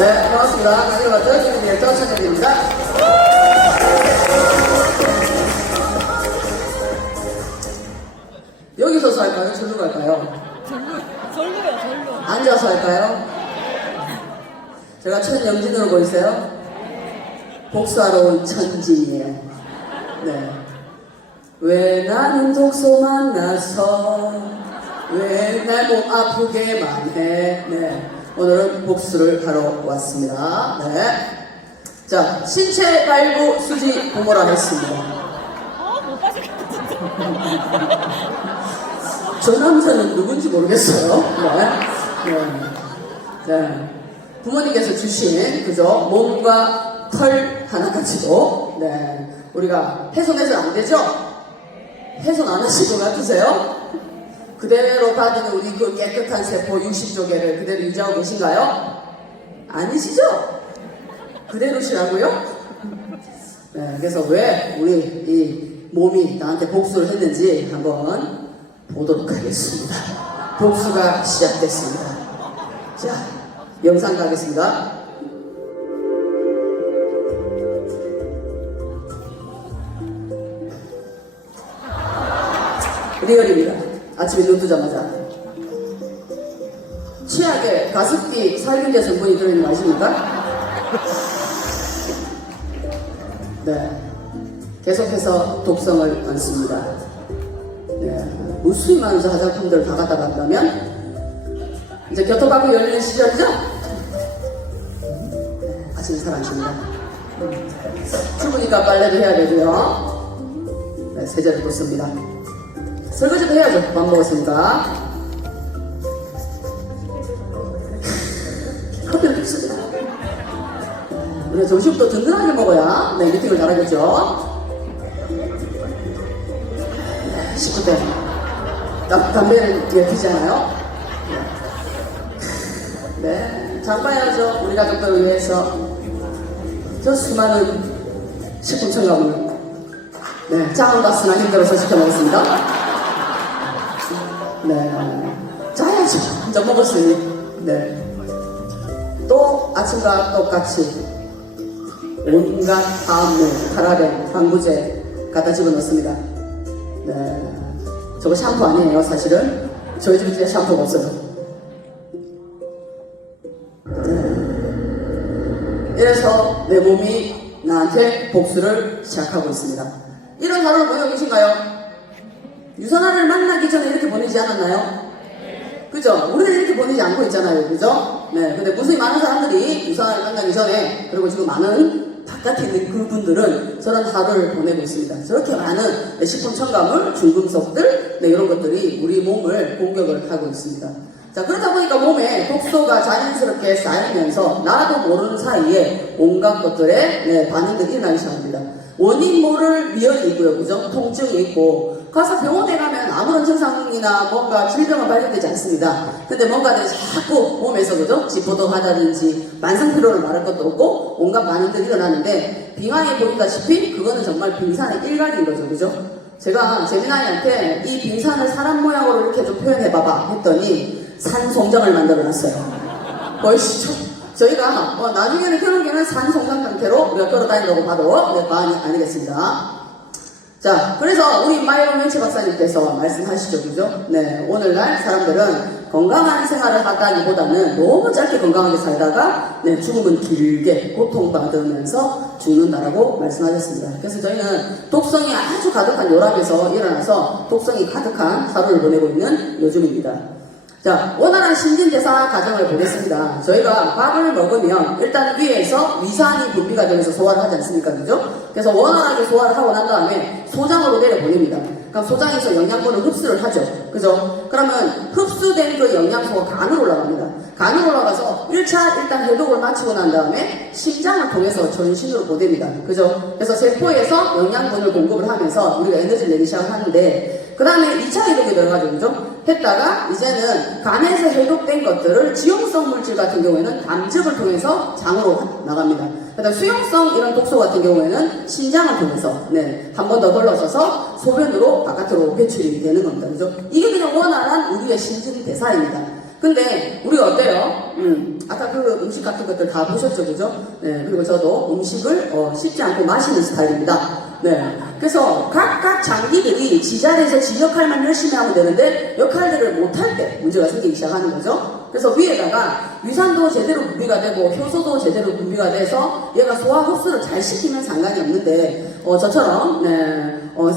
네, 반갑습니다. 강의를 맡은 김민혁 천연입니다. 여기서서 할까요? 절로 갈까요? 절로요, 절로. 앉아서 할까요? 제가 천영진으로 보이세요? 복수하러 온 천진이에요. 네. 왜 나는 독소 만나서 왜 날 몸 아프게만 해. 네. 오늘은 복수를 하러 왔습니다. 네. 자, 신체 발부 수지 부모라 했습니다. 못 빠질 것 같은데. 저 남자는 누군지 모르겠어요. 네. 네. 네. 부모님께서 주신, 그죠? 몸과 털 하나까지도, 네. 우리가 훼손해서는 안 되죠? 훼손 안 하실 것 같으세요? 그대로 받은 우리 그 깨끗한 세포 60조 개를 그대로 유지하고 계신가요? 아니시죠? 그대로시라고요? 네, 그래서 왜 우리 이 몸이 나한테 복수를 했는지 한번 보도록 하겠습니다. 복수가 시작됐습니다. 자, 영상 가겠습니다. 리얼입니다. 아침에 눈 뜨자마자. 치약에 가습기 살균제 성분이 들어있는 거 아십니까? 네. 계속해서 독성을 얹습니다. 네. 무수히 많은 화장품들을 다 갖다 간다면 이제 교토방구 열리는 시절이죠? 네. 아침에 잘 안 씁니다. 추우니까 빨래도 해야 되고요. 네, 세제를 또 씁니다. 설거지도 해야죠. 밥 먹었으니까. 커피를 픽습니다. 우리가 점심부터 든든하게 먹어야 네, 미팅을 잘하겠죠. 네, 식구 때 담배를 피지 않아요? 네, 장 봐야죠. 우리 가족들을 위해서 저 수많은 식품 첨가물 네, 장가스나 힘들어서 시켜 먹었습니다. 네. 자야지. 혼자 먹었으니. 네. 또 아침과 똑같이 온갖 화합물, 파라벤, 방부제 갖다 집어넣습니다. 네. 저거 샴푸 아니에요, 사실은. 저희 집에 샴푸가 없어요. 네. 이래서 내 몸이 나한테 복수를 시작하고 있습니다. 이런 하루를 보내고 계신가요? 유선아를 만나기 전에 이렇게 보내지 않았나요? 그죠? 우리는 이렇게 보내지 않고 있잖아요. 그죠? 네. 근데 무수히 많은 사람들이 유선아를 만나기 전에, 그리고 지금 많은 바깥에 있는 그분들은 저런 하루를 보내고 있습니다. 저렇게 많은 식품 첨가물, 중금속들, 네, 이런 것들이 우리 몸을 공격을 하고 있습니다. 자, 그러다 보니까 몸에 독소가 자연스럽게 쌓이면서 나도 모르는 사이에 온갖 것들에 네, 반응들이 일어나기 시작합니다. 원인 모를 미열이 있고요. 그죠? 통증이 있고, 가서 병원에 가면 아무런 증상이나 뭔가 질병은 발견되지 않습니다. 근데 뭔가들 자꾸 몸에서, 그죠? 지포도 하다든지, 만성피로를 말할 것도 없고, 온갖 반응들이 일어나는데, 빙하에 보이다시피, 그거는 정말 빙산의 일각인 거죠. 그죠? 제가 재민아이한테 이 빙산을 사람 모양으로 이렇게 좀 표현해봐봐 했더니, 산송장을 만들어 놨어요. 보이시죠? 저희가 나중에는 결국에는 산송장 형태로 우리가 걸어다니려고 봐도 네, 과언이 아니겠습니다. 자, 그래서 우리 마이론 웬치 박사님께서 말씀하시죠, 그죠? 네, 오늘날 사람들은 건강한 생활을 하다기보다는 너무 짧게 건강하게 살다가 네, 죽음은 길게 고통받으면서 죽는다라고 말씀하셨습니다. 그래서 저희는 독성이 아주 가득한 요람에서 일어나서 독성이 가득한 하루를 보내고 있는 요즘입니다. 자, 원활한 신진대사 과정을 보겠습니다. 저희가 밥을 먹으면 일단 위에서 위산이 분비가 되면서 소화를 하지 않습니까? 그죠? 그래서 원활하게 소화를 하고 난 다음에 소장으로 내려보냅니다. 그럼 소장에서 영양분을 흡수를 하죠. 그죠? 그러면 흡수된 그 영양소가 간으로 올라갑니다. 간으로 올라가서 1차 일단 해독을 마치고 난 다음에 심장을 통해서 전신으로 보냅니다. 그죠? 그래서 세포에서 영양분을 공급을 하면서 우리가 에너지를 내기 시작하는데 그 다음에 2차 해독이 들어가죠. 그죠? 했다가 이제는 간에서 해독된 것들을 지용성 물질 같은 경우에는 담즙을 통해서 장으로 나갑니다. 그다음 수용성 이런 독소 같은 경우에는 신장을 통해서 한 번 더 걸러서서 소변으로 바깥으로 배출이 되는 겁니다. 그죠? 이게 그냥 원활한 우리의 신진대사입니다. 근데 우리 어때요? 아까 그 음식 같은 것들 다 보셨죠, 그죠? 네, 그리고 저도 음식을 씹지 않고 마시는 스타일입니다. 네, 그래서 각각 장기들이 지 자리에서 지 역할만 열심히 하면 되는데 역할들을 못할 때 문제가 생기기 시작하는 거죠. 그래서 위에다가 유산도 제대로 분비가 되고 효소도 제대로 분비가 돼서 얘가 소화 흡수를 잘 시키면 상관이 없는데 저처럼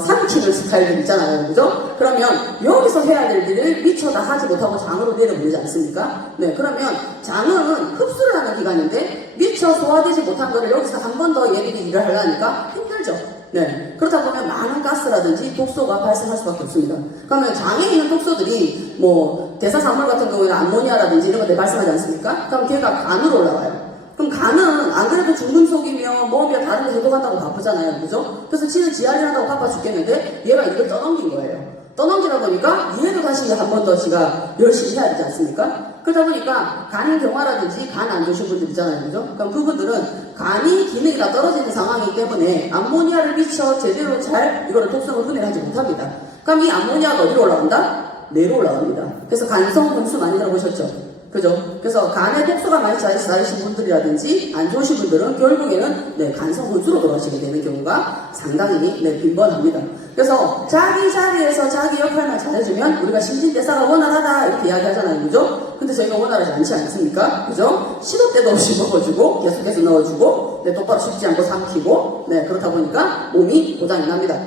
삼키는 스타일들 있잖아요, 그죠? 그러면 여기서 해야 될 일을 미처 다 하지 못하고 장으로 내려보내지 않습니까? 네, 그러면 장은 흡수를 하는 기관인데 미처 소화되지 못한 거를 여기서 한 번 더 얘들이 일을 하려니까 힘들죠. 네, 그렇다 보면 많은 가스라든지 독소가 발생할 수밖에 없습니다. 그러면 장에 있는 독소들이 뭐 대사산물 같은 경우에는 암모니아라든지 이런 것들 발생하지 않습니까? 그럼 걔가 간으로 올라가요. 그럼 간은 안 그래도 중금속이며 뭐며 다른 데 해독한다고 바쁘잖아요, 그죠? 그래서 지는 지알이 한다고 바빠 죽겠는데 얘가 이걸 떠넘긴 거예요. 떠넘기다 보니까 얘도 다시 한 번 더 지가 열심히 해야 되지 않습니까? 그러다 보니까 간 경화라든지 간 안 좋으신 분들 있잖아요, 그죠? 그럼 그분들은 간이 기능이 다 떨어지는 상황이기 때문에 암모니아를 미처 제대로 잘 이거를 독성을 분해를 하지 못합니다. 그럼 이 암모니아가 어디로 올라간다? 뇌로 올라갑니다. 그래서 간성 분수 많이 들어보셨죠? 그죠? 그래서 간에 독소가 많이 쌓이신 분들이라든지 안 좋으신 분들은 결국에는 간성 분수로 돌아가시게 되는 경우가 상당히 빈번합니다. 그래서 자기 자리에서 자기 역할만 잘해주면 우리가 신진대사가 원활하다 이렇게 이야기하잖아요, 그죠? 근데 저희가 원활하지 않지 않습니까? 그죠? 시도 때도 없이 먹어주고 계속해서 넣어주고 똑바로 씹지 않고 삼키고 그렇다 보니까 몸이 고장이 납니다.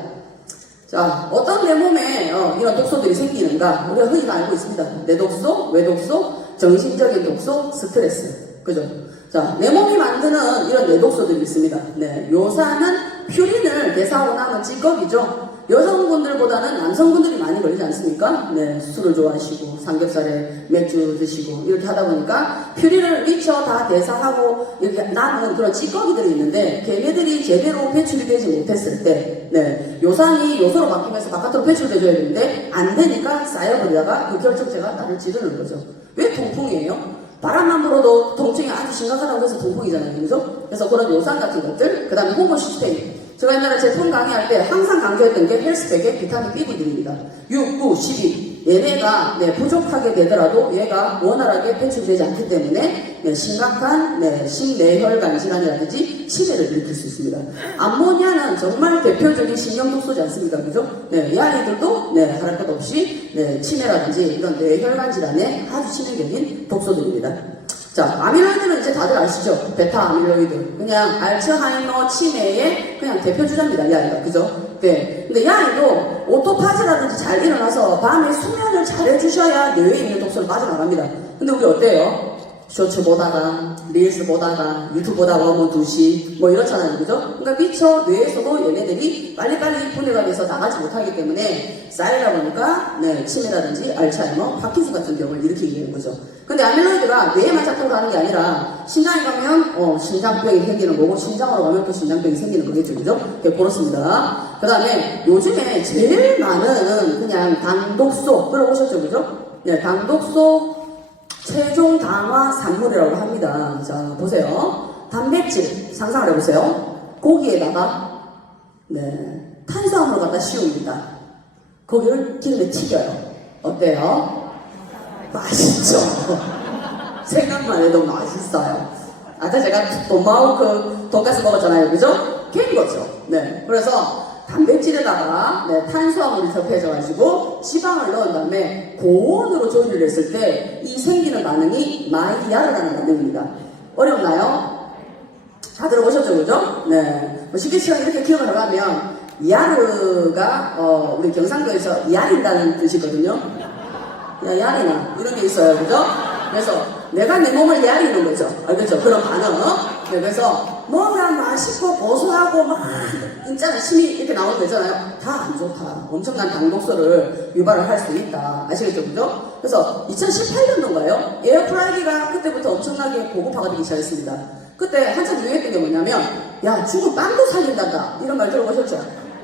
자, 어떤 내 몸에 이런 독소들이 생기는가 우리가 흔히 알고 있습니다. 내독소, 외독소, 정신적인 독소, 스트레스. 그죠? 자, 내 몸이 만드는 이런 내독소들이 있습니다. 네, 요사는 퓨린을 대사하고 남은 찌꺼기죠. 여성분들보다는 남성분들이 많이 걸리지 않습니까? 네, 술을 좋아하시고 삼겹살에 맥주 드시고 이렇게 하다 보니까 퓨린을 미처 다 대사하고 이렇게 남은 그런 찌꺼기들이 있는데 걔네들이 제대로 배출이 되지 못했을 때 요산이 요소로 바뀌면서 바깥으로 배출돼줘야 되는데 안 되니까 쌓여버리다가 그 결정체가 나를 찌르는 거죠. 왜 통풍이에요? 바람만 불어도 통증이 아주 심각하다고 해서 통풍이잖아요, 그죠? 그래서 그런 요산 같은 것들, 그 다음에 호모시스테인. 제가 옛날에 제품 강의할 때 항상 강조했던 게 헬스팩의 비타민 B군들입니다. 6, 9, 12. 얘네가 부족하게 되더라도 얘가 원활하게 배출되지 않기 때문에 심각한 심내혈관 질환이라든지 치매를 일으킬 수 있습니다. 암모니아는 정말 대표적인 신경독소지 않습니까? 그죠? 이 아이들도 할 것 없이 치매라든지 이런 뇌혈관 질환에 아주 치명적인 독소들입니다. 자, 아밀로이드는 이제 다들 아시죠? 베타 아밀로이드. 그냥 알츠하이머 치매의 그냥 대표 주자입니다, 이 아이가. 그죠? 네. 근데 이 아이도 오토파지라든지 잘 일어나서 밤에 수면을 잘 해주셔야 뇌에 있는 독소를 빠져나갑니다. 근데 우리 어때요? 쇼츠 보다가, 릴스 보다가, 유튜브 보다가 뭐 2시, 뭐 이렇잖아요. 그죠? 그러니까 미처 뇌에서도 얘네들이 빨리빨리 분해가 돼서 나가지 못하기 때문에 쌓이다 보니까, 치매라든지 알츠하이머, 파킨슨 같은 경우를 일으키게 되는 거죠. 근데 아밀로이드가 뇌에만 작동을 하는 게 아니라, 신장에 가면, 신장병이 생기는 거고, 신장으로 가면 또 신장병이 생기는 거겠죠. 그죠? 그렇습니다. 그 다음에 요즘에 제일 많은 그냥 당독소, 들어보셨죠? 그죠? 당독소, 최종 당화 산물이라고 합니다. 자, 보세요. 단백질 상상을 해보세요. 고기에다가 탄수화물을 갖다 씌웁니다. 고기를 기름에 튀겨요. 어때요? 맛있죠? 생각만 해도 맛있어요. 아까 제가 돈마호크 돈가스 먹었잖아요, 그죠? 걔인 거죠. 그래서 단백질에다가 탄수화물이 접해져가지고 지방을 넣은 다음에 고온으로 조리를 했을 때 이 생기는 반응이 마이야르라는 반응입니다. 어렵나요? 다 들어보셨죠, 그죠? 쉽게 이렇게 기억을 하려면 야르가 우리 경상도에서 야린다는 뜻이거든요. 야, 야리나 이런 게 있어요, 그죠? 그래서 내가 내 몸을 야리는 거죠. 알겠죠? 그런 반응. 그래서 뭔가 맛있고 고소하고 막 있잖아요. 침이 이렇게 나오는 거 있잖아요. 다 안 좋다. 엄청난 당독소를 유발을 할 수 있다. 아시겠죠? 그죠? 그래서 2018년도인가요? 에어프라이기가 그때부터 엄청나게 고급화가 되기 시작했습니다. 그때 한참 유행했던 게 뭐냐면 야, 죽은 빵도 살린단다. 이런 말 들어보셨죠?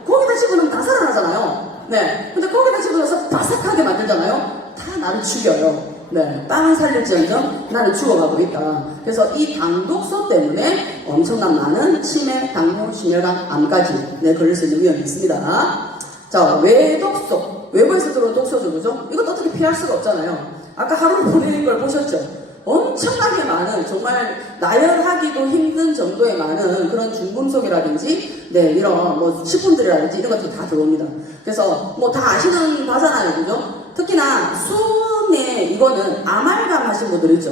거기다 집어넣으면 다 살아나잖아요. 근데 거기다 집어넣어서 바삭하게 만들잖아요. 다 나를 죽여요. 빵은 살릴지언정 나는 죽어가고 있다. 그래서 이 당독소 때문에 엄청난 많은 치매, 당뇨, 심혈관, 암까지 걸릴 수 있는 위험이 있습니다. 자, 외독소. 외부에서 들어온 독소죠, 그죠? 이것도 어떻게 피할 수가 없잖아요. 아까 하루 보내는 걸 보셨죠? 엄청나게 많은, 정말 나열하기도 힘든 정도의 많은 그런 중금속이라든지, 네, 이런 뭐 식품들이라든지 이런 것들이 다 들어옵니다. 그래서 뭐 다 아시는 바잖아요, 그죠? 특히나 수은에 이거는 아말감 하신 분들 있죠?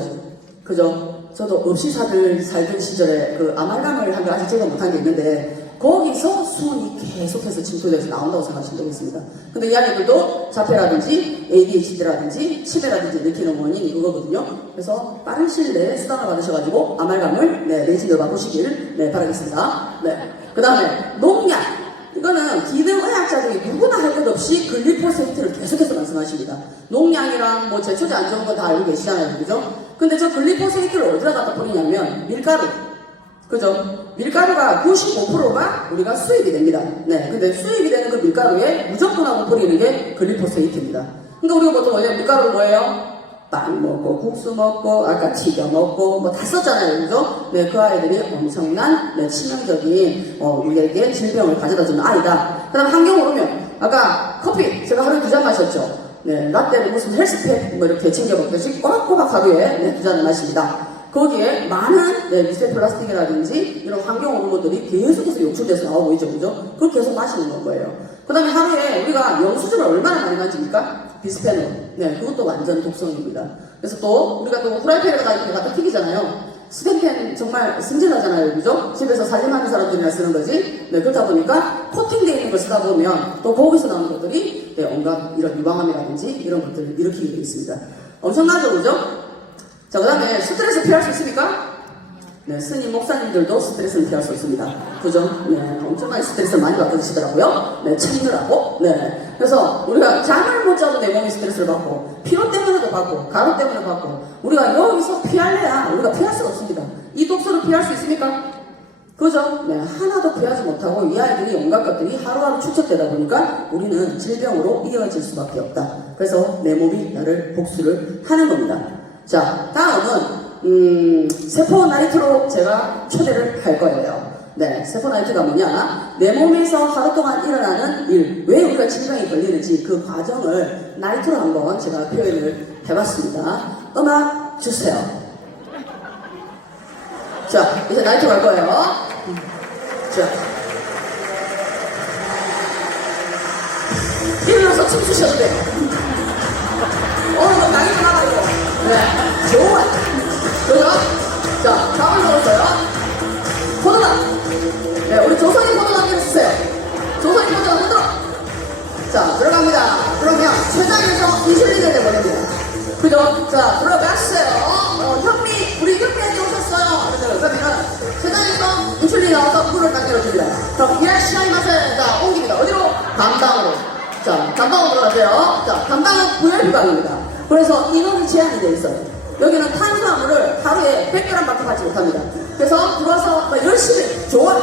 그죠? 저도 없이 살던 시절에 그 아말감을 한 게 아직 제가 못한 게 있는데, 거기서 수은이 계속해서 침투돼서 나온다고 생각하시면 되겠습니다. 근데 이 아이들도 자폐라든지 ADHD라든지 치매라든지 일으키는 원인이 그거거든요. 그래서 빠른 시일 내에 수당을 받으셔가지고 아말감을 내신을 바꾸시길 바라겠습니다. 네. 그 다음에 농약. 이거는 기능의학자들이 누구나 할 것 없이 글리포세이트를 계속해서 말씀하십니다. 농약이랑 뭐 제초제 안 좋은 거 다 알고 계시잖아요. 그죠? 근데 저 글리포세이트를 어디다 갖다 뿌리냐면 밀가루. 그죠? 밀가루가 95%가 우리가 수입이 됩니다. 네. 근데 수입이 되는 그 밀가루에 무조건하고 뿌리는 게 글리포세이트입니다. 그러니까 우리가 보통 원래 밀가루 뭐예요? 빵 먹고, 국수 먹고, 아까 튀겨 먹고, 뭐 다 썼잖아요. 그죠? 네. 그 아이들이 엄청난, 치명적인, 우리에게 질병을 가져다 주는 아이다. 그 다음 환경으로 오면, 아까 커피, 제가 하루에 2잔 마셨죠? 네. 라떼를 무슨 헬스팩, 뭐 이렇게 챙겨 먹듯이 꼬박꼬박 하루에 2잔을 마십니다. 거기에 많은 미세 플라스틱이라든지 이런 환경 호르몬들이 계속해서 욕출돼서 나오고 있죠, 그죠? 그걸 계속 마시는 거예요. 그 다음에 하루에 우리가 영수증을 얼마나 많이 만집니까? 비스페놀. 네, 그것도 완전 독성입니다. 그래서 또 우리가 또 후라이팬에다가 이렇게 갖다 튀기잖아요. 스텐펜 정말 승진하잖아요, 그죠? 집에서 살림하는 사람들이나 쓰는 거지. 네, 그렇다 보니까 코팅되어 있는 걸 쓰다 보면 또 거기서 나오는 것들이 온갖 이런 유방암이라든지 이런 것들을 일으키게 되어 있습니다. 엄청나죠, 그죠? 자, 그 다음에 스트레스 피할 수 있습니까? 네, 스님, 목사님들도 스트레스는 피할 수 있습니다. 그죠? 네, 엄청나게 스트레스를 많이 받으시더라고요. 네, 참느라고. 네. 그래서 우리가 잠을 못 자도 내 몸이 스트레스를 받고, 피로 때문에도 받고, 가루 때문에 받고, 우리가 여기서 피할래야 우리가 피할 수가 없습니다. 이 독소를 피할 수 있습니까? 그죠? 네, 하나도 피하지 못하고 이 아이들이 온갖 것들이 하루하루 축적되다 보니까 우리는 질병으로 이어질 수밖에 없다. 그래서 내 몸이 나를 복수를 하는 겁니다. 자, 다음은 세포 나이트로 제가 초대를 할 거예요. 네, 세포 나이트가 뭐냐? 내 몸에서 하루 동안 일어나는 일, 왜 우리가 질병이 걸리는지 그 과정을 나이트로 한번 제가 표현을 해봤습니다. 음악 주세요. 자, 이제 나이트 갈 거예요. 자, 일어나서 춤추셔도 돼요. 오늘 강의 좀 하라고. 네, 좋아. 그죠? 자, 밥을 먹었어요. 포도당. 네, 우리 조선이 포도당 해주세요. 조선이 포도당 흔들어. 자, 들어갑니다. 그러면 세상에서 이슬리게 돼버립니다. 그죠? 자, 들어갔어요. 우리 현미한테 오셨어요. 그러면 세상에서 인슐린이 나와서 물을 딱 내려줍니다. 그럼 이라시아이마세. 자, 옮깁니다. 어디로? 담당으로. 자, 담당으로 들어가세요. 자, 담당은 부혈비관입니다. 그래서 인원이 제한이 되어 있어요. 여기는 탄수화물을 하루에 100g밖에 받지 못합니다. 그래서 들어와서 열심히 좋아.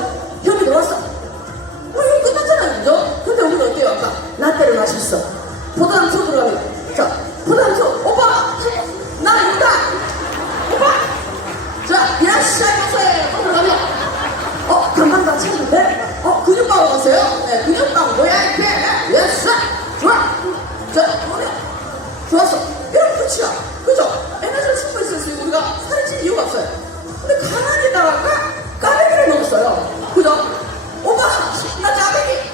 현미 들어왔어. 이거 끝났잖아요. 그죠? 근데 우리가 어때요? 아까 라떼를 마셨어. 포도당 쳐 들어갑니다. 자, 포도당 쳐. 오빠! 나 이거다! 오빠! 자, 이라시아이마세. 또 들어갑니다. 간방 다 쳤는데? 근육빵 왔어요? 네, 근육빵 뭐야, 이렇게? 예스! 좋아! 자, 뭐냐? 좋았어. 이런 끝이야. 그죠? 에너지를 충분히 쓸 수 있고 우리가 살이 찔 이유가 없어요. 근데 가만히다가 까베기를 먹었어요. 그죠? 오빠! 나 까베기!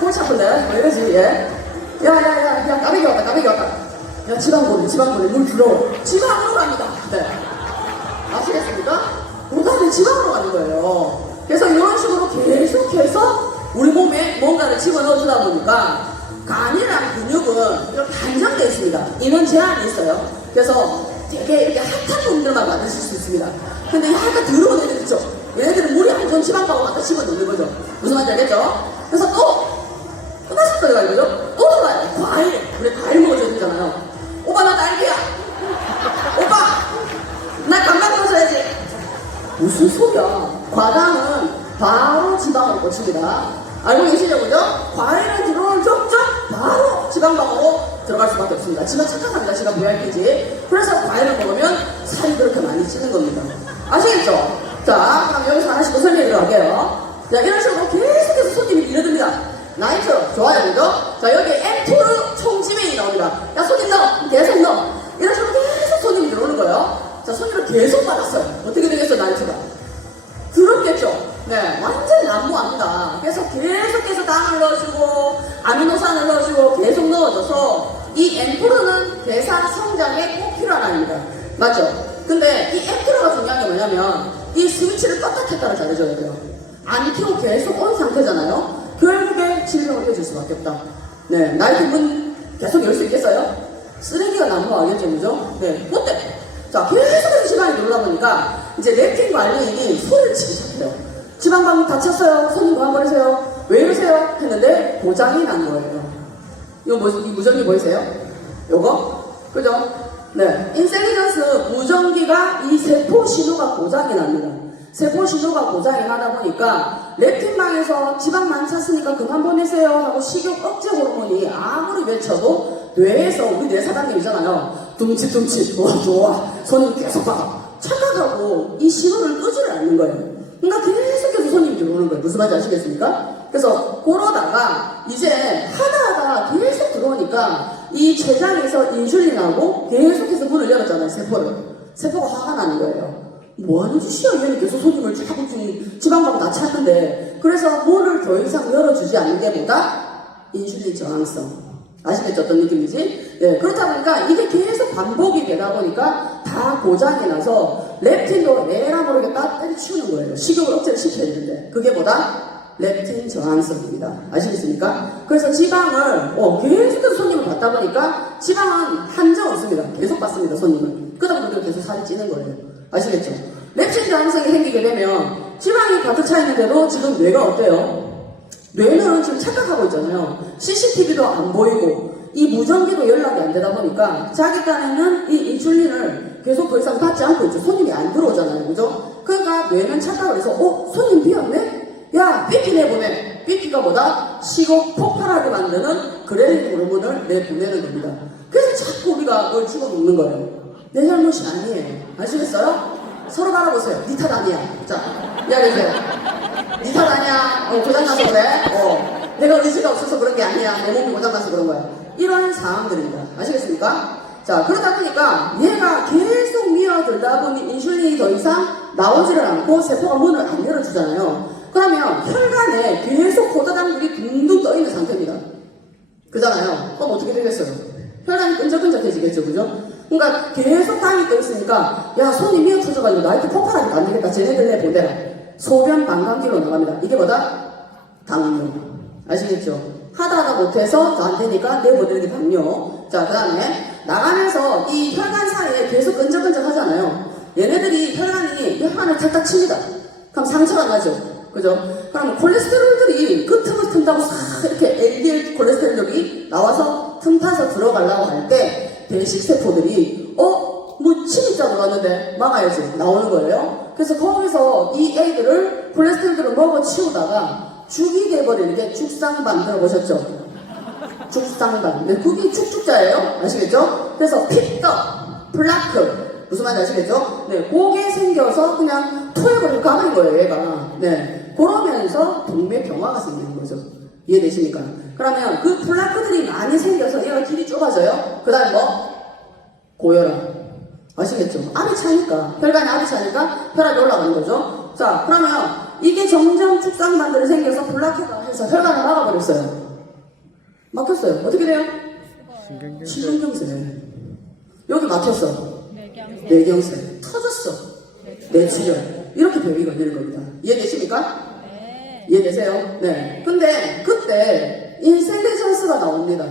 골치 아픈데? 왜 이러지, 얘? 야, 까베기 왔다. 야, 지방골이, 물 들어오. 지방으로 갑니다. 네. 아시겠습니까? 우리가 지방으로 가는 거예요. 그래서 이런 식으로 계속해서 우리 몸에 뭔가를 집어넣어주다 보니까 간이랑 근육은 이렇게 한정되어 있습니다. 인원 제한이 있어요. 그래서 되게 이렇게 핫한 분들만 만드실 수 있습니다. 근데 약간 더러운 애들 있죠? 얘네들은 물이 안 좋은 지방하고 갖다 집어넣는 거죠. 무슨 말인지 알겠죠? 그래서 또 끝났을 거예요, 이거죠? 또 들어가요. 과일. 우리 과일 먹어줘야 되잖아요. 오빠, 나 딸기야. 오빠, 나 간장 먹어줘야지. 무슨 소리야? 과당은 바로 지방으로 꽂힙니다. 알고 계시죠, 그죠? 과일은 들어오는 점점 바로 지방방으로 들어갈 수밖에 없습니다. 지방 착각합니다. 지방 VIP지. 그래서 과일을 먹으면 살이 그렇게 많이 찌는 겁니다. 아시겠죠? 자, 그럼 여기서 하나씩 더 설명해 드릴게요. 자, 이런 식으로 계속해서 손님이 밀어듭니다. 나이트, 좋아요, 그죠? 자, 여기 엠토르 총지메인이 나옵니다. 야, 손님 나와. 신호를 계속 받았어요. 어떻게 되겠어, 나이트가? 그렇겠죠? 네, 완전히 난무합니다. 그래서 계속해서 당을 넣어주고, 아미노산을 넣어주고, 계속 넣어줘서, 이 엠프로는 대사 성장에 꼭 필요한 아입니다. 맞죠? 근데 이 엠프로가 중요한 게 뭐냐면, 이 스위치를 껐다 켰다를 잘해줘야 돼요. 안 켜고 계속 온 상태잖아요? 결국에 질병을 떼줄 수밖에 없다. 네, 나이트 문 계속 열 수 있겠어요? 쓰레기가 난무하겠죠, 그죠? 네, 그때. 자, 계속해서 지방이 놀다 보니까, 이제 렙틴과 알레인이 소리를 치기 시작해요. 지방방 다쳤어요. 손님 그만버리세요. 왜 이러세요? 했는데 고장이 난 거예요. 이거 뭐, 이 무전기 보이세요? 요거? 그죠? 네. 인셀리전스 무전기가 이 세포 신호가 고장이 납니다. 세포 신호가 고장이 나다 보니까 렙틴방에서 지방 많찼으니까 그만 보내세요 하고 식욕 억제 호르몬이 아무리 외쳐도 뇌에서 우리 뇌 사장님이잖아요. 둠칫둠칫 좋아 손님 계속 봐 착각하고 이 신호를 끄지를 않는 거예요. 그러니까 계속해서 손님이 들어오는 거예요. 무슨 말인지 아시겠습니까? 그래서 그러다가 이제 하다하다 계속 들어오니까 이 췌장에서 인슐린하고 계속해서 문을 열었잖아요. 세포가 화가 나는 거예요. 뭐하는 짓이야 얘는 계속 손님을 자꾸 지방방 다 찾는데. 그래서 문을 더 이상 열어주지 않는 게 뭐다? 인슐린 저항성. 아시겠죠? 어떤 느낌이지? 네, 그렇다 보니까 이게 계속 반복이 되다 보니까 다 고장이 나서 렙틴도 에라 모르게 딱 때려치우는 거예요. 식욕을 억제를 시켜야 되는데 그게 뭐다? 렙틴 저항성입니다. 아시겠습니까? 그래서 지방을 계속해서 손님을 받다 보니까 지방은 한정 없습니다. 계속 받습니다. 손님을. 그러다 보니까 계속 살이 찌는 거예요. 아시겠죠? 렙틴 저항성이 생기게 되면 지방이 가득 차 있는데도 지금 뇌가 어때요? 뇌는 지금 착각하고 있잖아요. CCTV도 안 보이고 이 무전기도 연락이 안 되다 보니까 자기 딴에는 이 인슐린을 계속 더 이상 받지 않고 있죠. 손님이 안 들어오잖아요. 그죠? 그러니까 뇌는 착각을 해서 손님 비었네? 야 삐끼 내보내. 삐끼가 뭐다? 식욕 폭발하게 만드는 그렐린 호르몬을 내보내는 겁니다. 그래서 자꾸 우리가 그걸 집어먹는 거예요. 내 잘못이 아니에요. 아시겠어요? 서로 바라보세요. 니 탓 아니야. 자, 이야기해주세요. 니 탓 아니야. 고장나서 그래. 내가 의지가 없어서 그런 게 아니야. 내 몸이 고장나서 그런 거야. 이런 상황들입니다. 아시겠습니까? 자, 그러다 보니까 얘가 계속 미어들다 보니 인슐린이 더 이상 나오지를 않고 세포가 문을 안 열어주잖아요. 그러면 혈관에 계속 고다당들이 둥둥 떠있는 상태입니다. 그잖아요. 그럼 어떻게 되겠어요? 혈관이 끈적끈적해지겠죠. 그죠? 그러니까 계속 당이 떠있으니까 야 손이 미어 터져가지고 나이트 폭발하니까 안 되겠다. 쟤네들 내보내라. 소변 방광기로 나갑니다. 이게 뭐다? 당뇨. 아시겠죠? 하다 못해서 안 되니까 내보내는 게 당뇨. 자, 그 다음에 나가면서 이 혈관 사이에 계속 끈적끈적 하잖아요. 얘네들이 혈관을 탁탁 칩니다. 그럼 상처가 나죠. 그죠? 그럼 콜레스테롤들이 그 틈을 튼다고 싹 이렇게 LDL 콜레스테롤들이 나와서 틈 타서 들어가려고 할 때 대식세포들이 뭐 침입자 들어왔는데 막아야지 나오는 거예요. 그래서 거기서 이 애들을 콜레스테롤들을 먹어 치우다가 죽이 돼버리는 게 죽상반 들어보셨죠? 죽상반. 네, 그게 축축자예요. 아시겠죠? 그래서 핏떡, 플라크 무슨 말인지 아시겠죠? 네, 그게 생겨서 그냥 토해버리고 가버린 거예요, 얘가. 네, 그러면서 동맥경화가 생기는 거죠. 이해되십니까? 그러면 그 플라크들이 많이 생겨서 얘가 길이 좁아져요. 그 다음에 뭐? 고혈압. 아시겠죠? 압이 차니까. 혈관에 압이 차니까 혈압이 올라가는 거죠. 자, 그러면 이게 점점 축상반들이 생겨서 플라크가 해서 혈관을 막아버렸어요. 막혔어요. 어떻게 돼요? 신경경색. 여기 막혔어. 뇌경색. 터졌어. 뇌출혈. 이렇게 병이 걸리는 겁니다. 이해되십니까? 네. 이해되세요? 네. 근데 그때 인셀리전스가 나옵니다.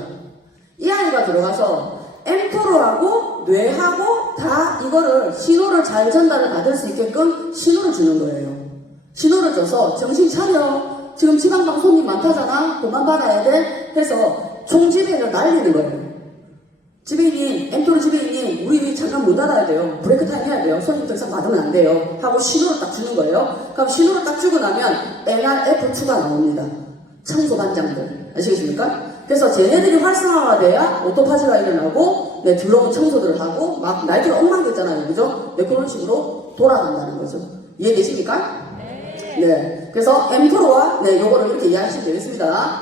이 아이가 들어가서 엠토로하고 뇌하고 다 이거를 신호를 잘 전달을 받을 수 있게끔 신호를 주는 거예요. 신호를 줘서 정신 차려. 지금 지방방 손님 많다잖아. 그만 받아야 돼. 해서 총지배를 날리는 거예요. 지배인님, 엠토로 지배인님, 우리 잠깐 문 닫아야 돼요. 브레이크 타임 해야 돼요. 손님 더 이상 받으면 안 돼요. 하고 신호를 딱 주는 거예요. 그럼 신호를 딱 주고 나면 NRF2가 나옵니다. 청소반장들. 아시겠습니까? 그래서 쟤네들이 활성화가 돼야 오토파지가 일어나고, 네, 들어온 청소들을 하고, 막 날개가 엉망됐잖아요. 그죠? 네, 그런 식으로 돌아간다는 거죠. 이해되십니까? 네. 그래서 엠토로와, 네, 요거를 이렇게 이해하시면 되겠습니다.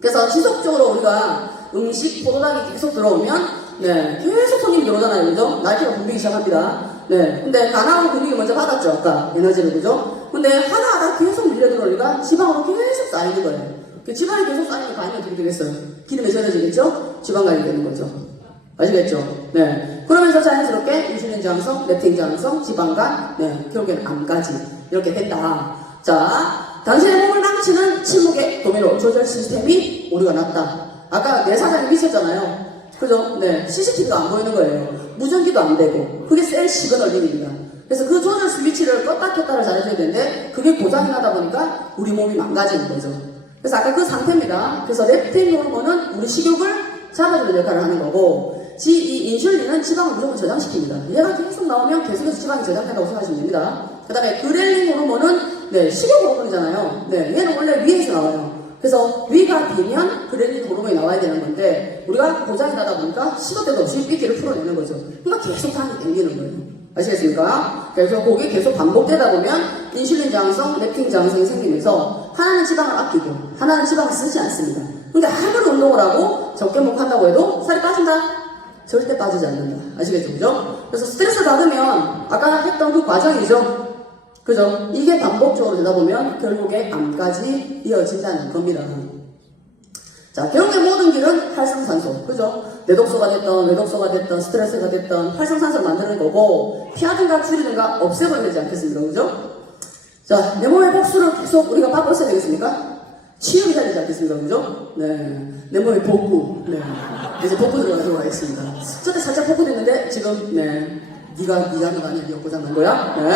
그래서 지속적으로 우리가 음식, 포도당이 계속 들어오면, 네, 계속 손님이 들어오잖아요. 그죠? 날개가 붐비기 시작합니다. 네. 근데 간하고 근육이 먼저 받았죠. 아까 에너지를, 그죠? 근데 하나하나 계속 밀려 들어오니까 지방으로 계속 쌓이는 거예요. 그 지방이 계속 쌓이면 간이 어떻게 되겠어요? 기름에 절여지겠죠? 지방간이 되는 거죠. 아시겠죠? 네. 그러면서 자연스럽게 인슐린 저항성, 렙틴 저항성, 지방간, 네. 결국엔 암까지 이렇게 된다. 자, 당신의 몸을 망치는 침묵의 도미노 조절 시스템이 오류가 났다. 아까 내 사장이 미쳤잖아요. 그죠? 네. CCTV가 안 보이는 거예요. 무전기도 안 되고. 그게 셀 시그널링입니다. 그래서 그 조절 스위치를 껐다 켰다를 잘해줘야 되는데 그게 고장이 나다 보니까 우리 몸이 망가지는 거죠. 그래서 아까 그 상태입니다. 그래서 렙틴 호르몬은 우리 식욕을 잡아주는 역할을 하는 거고 이 인슐린은 지방을 무조건 저장시킵니다. 얘가 계속 나오면 계속해서 지방이 저장된다고 생각하시면 됩니다. 그 다음에 그렐린 호르몬은 네, 식욕 호르몬이잖아요. 네, 얘는 원래 위에서 나와요. 그래서 위가 비면 그렐린 호르몬이 나와야 되는 건데 우리가 고장이 나다 보니까 시도 때도 없이 삐끼를 풀어내는 거죠. 그러니까 계속 당이 땡기는 거예요. 아시겠습니까? 그래서 그게 계속 반복되다 보면 인슐린 저항성, 렙틴 저항성이 생기면서 하나는 지방을 아끼고 하나는 지방을 쓰지 않습니다. 근데 아무리 운동을 하고 적게 먹한다고 해도 살이 빠진다? 절대 빠지지 않는다. 아시겠죠? 그죠? 그래서 스트레스 받으면 아까 했던 그 과정이죠. 그죠? 이게 반복적으로 되다 보면 결국에 암까지 이어진다는 겁니다. 자, 결국에 모든 길은 활성산소. 그죠? 내독소가 됐던, 외독소가 됐던, 스트레스가 됐던 활성산소를 만드는 거고 피하든가 줄이든가 없애버려야 되지 않겠습니까? 그죠? 자, 내 몸의 복수를 계속 우리가 받고 있어야 되겠습니까? 치유를 해야 되지 않겠습니까? 그죠? 네. 내 몸의 복구. 네. 이제 복구 들어가도록 하겠습니다. 저때 살짝 복구 됐는데, 지금, 네. 네가 하는 거 아니야? 네가 고장난 거야? 네.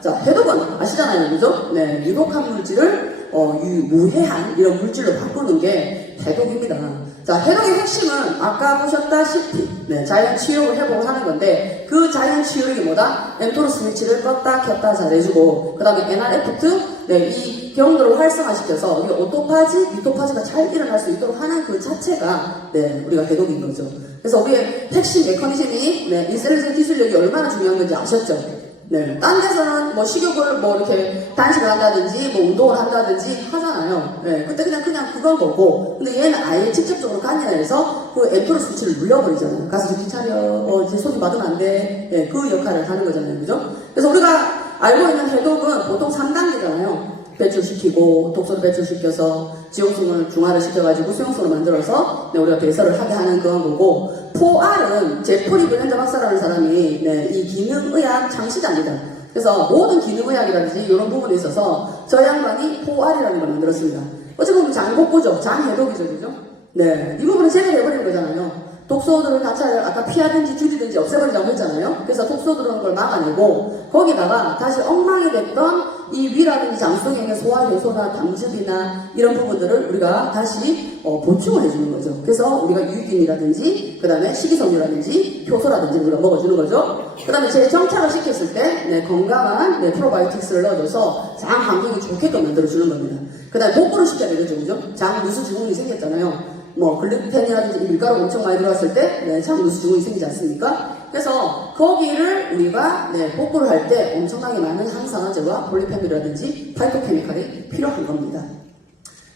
자, 해독은 아시잖아요. 그죠? 네. 유독한 물질을, 무해한 이런 물질로 바꾸는 게 해독입니다. 자, 해독의 핵심은 아까 보셨다시피, 네. 자연 치유를 회복을 하는 건데, 그 자연 치유력이 뭐다? 엠토로 스위치를 껐다 켰다 잘해주고, 그 다음에 NRF2, 네. 이 경도를 활성화시켜서, 우리 오토파지, 미토파지가 잘 일어날 수 있도록 하는 그 자체가, 네. 우리가 해독인 거죠. 그래서 우리의 핵심 메커니즘이, 네. 인셀루진 기술력이 얼마나 중요한 건지 아셨죠? 네. 딴 데서는 뭐 식욕을 뭐 이렇게 단식을 한다든지 뭐 운동을 한다든지 하잖아요. 네. 그때 그냥 그건 거고. 근데 얘는 아예 직접적으로 간이라해서 그 엠토로 스위치를 눌러버리잖아요. 가서 정신 차려. 이제 소리 받으면 안 돼. 네. 그 역할을 하는 거잖아요. 그죠? 그래서 우리가 알고 있는 해독은 보통 3단계잖아요. 배출시키고 독소를 배출시켜서 지용성을 중화를 시켜가지고 수용성을 만들어서 네, 우리가 배설을 하게 하는 그런 거고 4R은 제프리 브랜드 박사라는 사람이 네, 이 기능의학 창시자입니다. 그래서 모든 기능의학이라든지 이런 부분에 있어서 저 양반이 4R이라는 걸 만들었습니다. 어찌 보면 장복구죠. 장해독이죠. 그죠? 네, 이 부분은 제거해버리는 거잖아요. 독소들을 다 아까 피하든지 줄이든지 없애버리자고 했잖아요. 그래서 독소 들어오는 걸 막아내고 거기다가 다시 엉망이 됐던 이 위라든지 장 속에 있는 소화효소나 담즙이나 이런 부분들을 우리가 다시 보충을 해주는 거죠. 그래서 우리가 유익균이라든지 그 다음에 식이섬유라든지 효소라든지 우리가 먹어주는 거죠. 그 다음에 재정착을 시켰을 때 네, 건강한 네, 프로바이오틱스를 넣어줘서 장 환경이 좋게끔 만들어주는 겁니다. 그 다음에 복구를 시켜야 되죠. 그죠? 장 누수 증후군이 생겼잖아요. 뭐 글루텐이라든지 밀가루가 엄청 많이 들어갔을 때 네, 장 누수 증후군이 생기지 않습니까? 그래서 거기를 우리가 네, 복구를 할 때 엄청나게 많은 항산화제와 폴리페놀이라든지 파이토케미칼이 필요한 겁니다.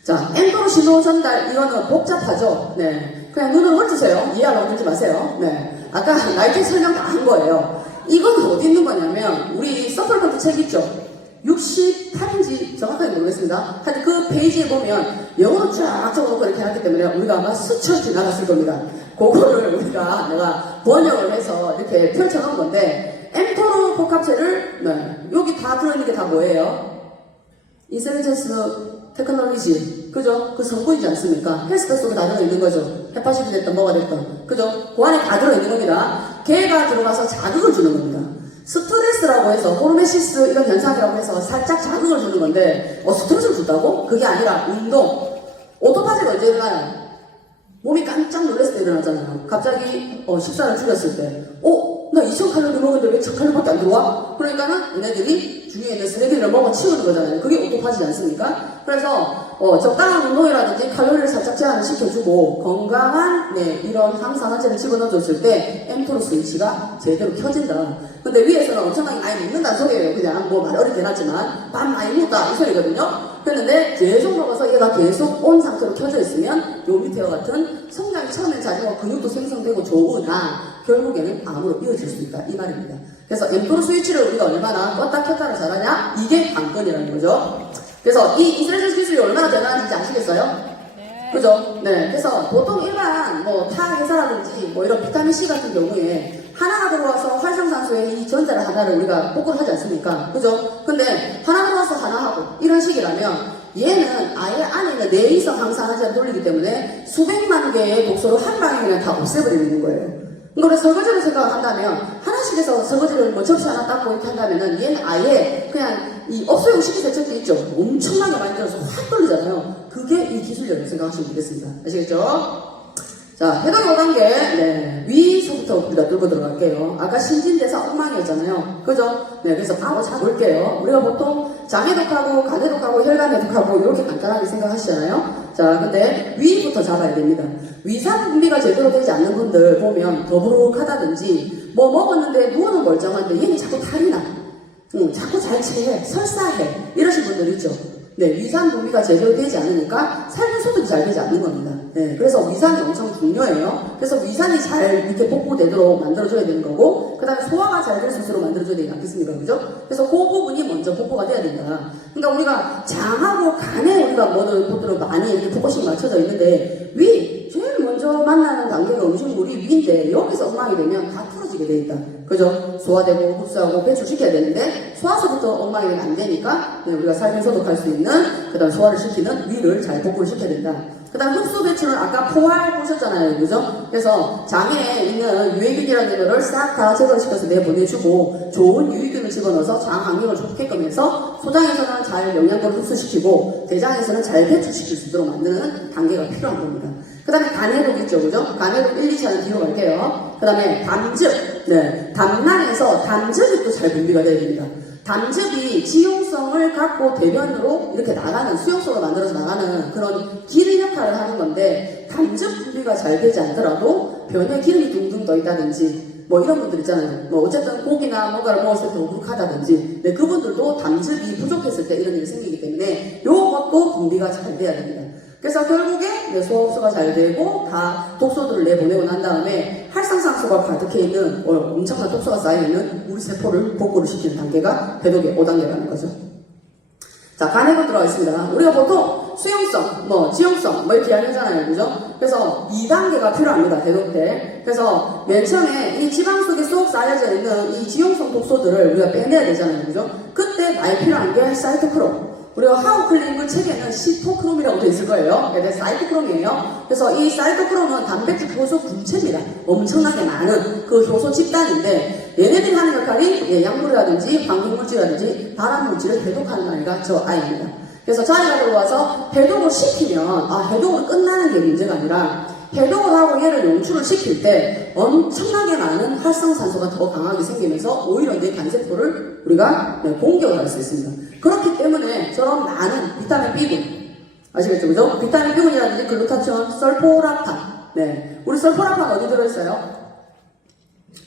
자, 엔도로 신호 전달 이거는 복잡하죠. 네, 그냥 눈을 헐주세요. 이해하려고 들지 마세요. 네, 아까 나이트 설명 다 한 거예요. 이건 어디 있는 거냐면 우리 서플먼트 책 있죠. 68인지 정확하게 모르겠습니다. 하여튼 그 페이지에 보면 영어로 쫙 적어놓고 이렇게 해놨기 때문에 우리가 아마 스쳐 지나갔을 겁니다. 그거를 내가 번역을 해서 이렇게 펼쳐놓은 건데 엠토로 복합체를 네, 여기 다 들어있는 게 다 뭐예요? 인셀리전스 테크놀로지 그죠? 그 성분이지 않습니까? 헬스백 속에 다 들어있는 거죠. 헤파시드 됐던 뭐가 됐던 그죠? 그 안에 다 들어있는 겁니다. 걔가 들어가서 자극을 주는 겁니다. 스트레스라고 해서 호르메시스 이런 현상이라고 해서 살짝 자극을 주는 건데 스트레스를 준다고? 그게 아니라 운동 오토파지가 언제 일어나요? 몸이 깜짝 놀랐을 때 일어나잖아요. 갑자기 식사를 줄였을 때 나 2000칼로리 먹었는데 왜 1000칼로리밖에 안 들어와? 그러니까는 얘네들이 중에 있는 쓰레기를 먹어 치우는 거잖아요. 그게 오토파지지 않습니까? 그래서 적당한 운동이라든지 칼로리를 살짝 제한을 시켜주고 건강한 네, 이런 항산화제를 집어넣어줬을 때 엠토로 스위치가 제대로 켜진다. 근데 위에서는 엄청나게 많이 먹는다는 소리예요. 그냥 뭐 말 어렵게 해놨지만 밥 많이 먹다 이 소리거든요. 그랬는데 계속 먹어서 얘가 계속 온 상태로 켜져 있으면 요 밑에와 같은 성장이 처음엔 자주고 근육도 생성되고 좋으나 결국에는 암으로 이어질 수 있다 이 말입니다. 그래서 엠프로 스위치를 우리가 얼마나 껐다 켰다를 잘하냐 이게 관건이라는 거죠. 그래서 이 인스트레스 기술이 얼마나 대단한지 아시겠어요? 그죠? 네. 그래서 보통 일반 뭐 타 회사라든지 뭐 이런 비타민 C 같은 경우에 하나가 들어와서 활성산소에 이 전자를 하나를 우리가 복구를 하지 않습니까? 그죠? 근데 하나 들어와서 하나 하고 이런 식이라면 얘는 아예 안에 있는 내이성 항산화제를 돌리기 때문에 수백만 개의 독소를 한 방에 그냥 다 없애버리는 거예요. 그걸 설거지로 생각한다면 하나씩 해서 설거지를 뭐 접시 하나 닦고 이렇게 한다면은 얘는 아예 그냥 이 업소용 식기세척기 있죠? 엄청나게 많이 들어서 확 돌리잖아요. 그게 이 기술이라고 생각하시면 되겠습니다. 아시겠죠? 자, 해독 5단계, 네, 위서부터 우리가 뚫고 들어갈게요. 아까 신진대사 엉망이었잖아요. 그죠? 네, 그래서 바로 잡을게요. 우리가 보통 장해독하고 간해독하고 혈관해독하고 이렇게 간단하게 생각하시잖아요. 자, 근데 위부터 잡아야 됩니다. 위산 분비가 제대로 되지 않는 분들 보면 더부룩하다든지 뭐 먹었는데 누워는 멀쩡한데 얘는 자꾸 탈이 나. 자꾸 잘 체해, 설사해. 이러신 분들 있죠. 네, 위산 분비가 제대로 되지 않으니까 살균 소독이 잘 되지 않는 겁니다. 네, 그래서 위산이 엄청 중요해요. 그래서 위산이 잘 이렇게 복구되도록 만들어줘야 되는 거고, 그 다음에 소화가 잘 될 수 있도록 만들어줘야 되지 않겠습니까? 그죠? 그래서 그 부분이 먼저 복구가 돼야 된다. 그러니까 우리가 장하고 간에 우리가 보통 많이 이렇게 포커싱 맞춰져 있는데, 제일 먼저 만나는 단계가 음식물이 위인데, 여기서 엉망이 되면 다 풀어지게 돼 있다. 그죠? 소화되고 흡수하고 배출시켜야 되는데, 소화서부터 엉망이 되면 안 되니까, 네, 우리가 살균 소독할 수 있는, 그 다음 소화를 시키는 위를 잘 복구를 시켜야 된다. 그 다음 흡수 배출은 아까 포활 보셨잖아요. 그죠? 그래서 장에 있는 유해균이라는 거를 싹 다 제거시켜서 내보내주고 좋은 유익균을 집어넣어서 장 항력을 좋게끔 해서 소장에서는 잘 영양분을 흡수시키고 대장에서는 잘 배출시킬 수 있도록 만드는 단계가 필요한 겁니다. 그 다음에 간해독 있죠. 그죠? 간해독 1, 2차는 뒤로 갈게요. 그 다음에 담즙. 네. 담낭에서 담즙이 또 잘 분비가 돼야 됩니다. 담즙이 지용성을 갖고 대변으로 이렇게 나가는 수용성으로 만들어서 나가는 그런 기름 역할을 하는 건데 담즙 분비가 잘 되지 않더라도 변에 기름이 둥둥 떠 있다든지 뭐 이런 분들 있잖아요. 뭐 어쨌든 고기나 뭔가를 먹었을 때 더부룩하다든지 네, 그분들도 담즙이 부족했을 때 이런 일이 생기기 때문에 요것도 분비가 잘 돼야 됩니다. 그래서 결국에 소화흡수가 잘 되고 다 독소들을 내보내고 난 다음에 활성산소가 가득해 있는 엄청난 독소가 쌓여있는 우리 세포를 복구를 시키는 단계가 해독의 5단계라는 거죠. 자, 간해독 들어가겠습니다. 우리가 보통 수용성, 지용성 이렇게 이야기하잖아요. 그죠? 그래서 2단계가 필요합니다. 해독 때. 그래서 맨 처음에 이 지방 속에 쏙 쌓여져 있는 이 지용성 독소들을 우리가 빼내야 되잖아요. 그죠? 그때 많이 필요한 게 사이토크롬. 우리가 하우클링크 책에는 시토크롬이라고 되어 있을 거예요. 네, 사이토크롬이에요. 그래서 이 사이토크롬은 단백질 효소 분체입니다. 엄청나게 많은 그 효소 집단인데 얘네들이 하는 역할이 약물이라든지 방식물질이라든지 발암물질을 해독하는 아이가 저 아이입니다. 그래서 저 아이가 들어와서 해독을 시키면 해독은 끝나는 게 문제가 아니라 해독을 하고 얘를 용출을 시킬 때 엄청나게 많은 활성산소가 더 강하게 생기면서 오히려 내 간세포를 우리가 공격을 할 수 있습니다. 그렇기 때문에 저런 많은 비타민 B군 아시겠죠? 그죠? 비타민 B군이라든지 글루타치온, 설포라판 우리 설포라판 어디 들어있어요?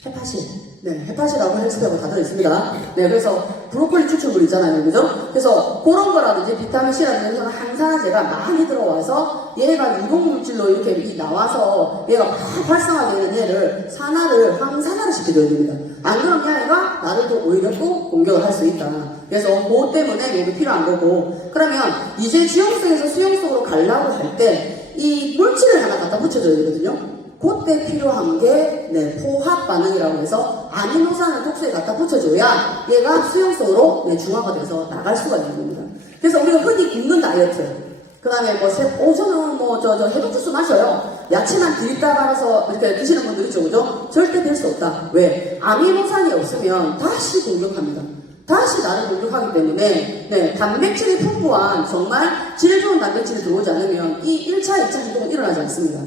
헤파신. 헤파신하고 헬스페하고 다 들어있습니다. 그래서 브로콜리 추출물 있잖아요. 그죠? 그래서 그런 거라든지 비타민 C라든지 이런 항산화제가 많이 들어와서 얘가 유독물질로 이렇게 나와서 얘가 막 활성화되는 얘를 항산화를 시켜줘야 됩니다. 안 그러면 얘가 나를 또 오히려 또 공격을 할 수 있다. 그래서 그것 때문에 이게 필요한 거고 그러면 이제 지용성에서 수용성으로 가려고 할 때 이 물질을 하나 갖다 붙여줘야 되거든요. 그때 필요한 게 포합 반응이라고 해서 아미노산을 독소에 갖다 붙여줘야 얘가 수용성으로 중화가 돼서 나갈 수가 있는 겁니다. 그래서 우리가 흔히 굶는 다이어트 그 다음에 저는 저 해독주스 마셔요. 야채만 들이다 말아서 이렇게 드시는 분들 있죠. 그죠? 절대 될 수 없다. 왜? 아미노산이 없으면 다시 공격합니다. 다시 나를 공격하기 때문에 단백질이 풍부한 정말 질 좋은 단백질이 들어오지 않으면 이 1차, 2차 행동은 일어나지 않습니다.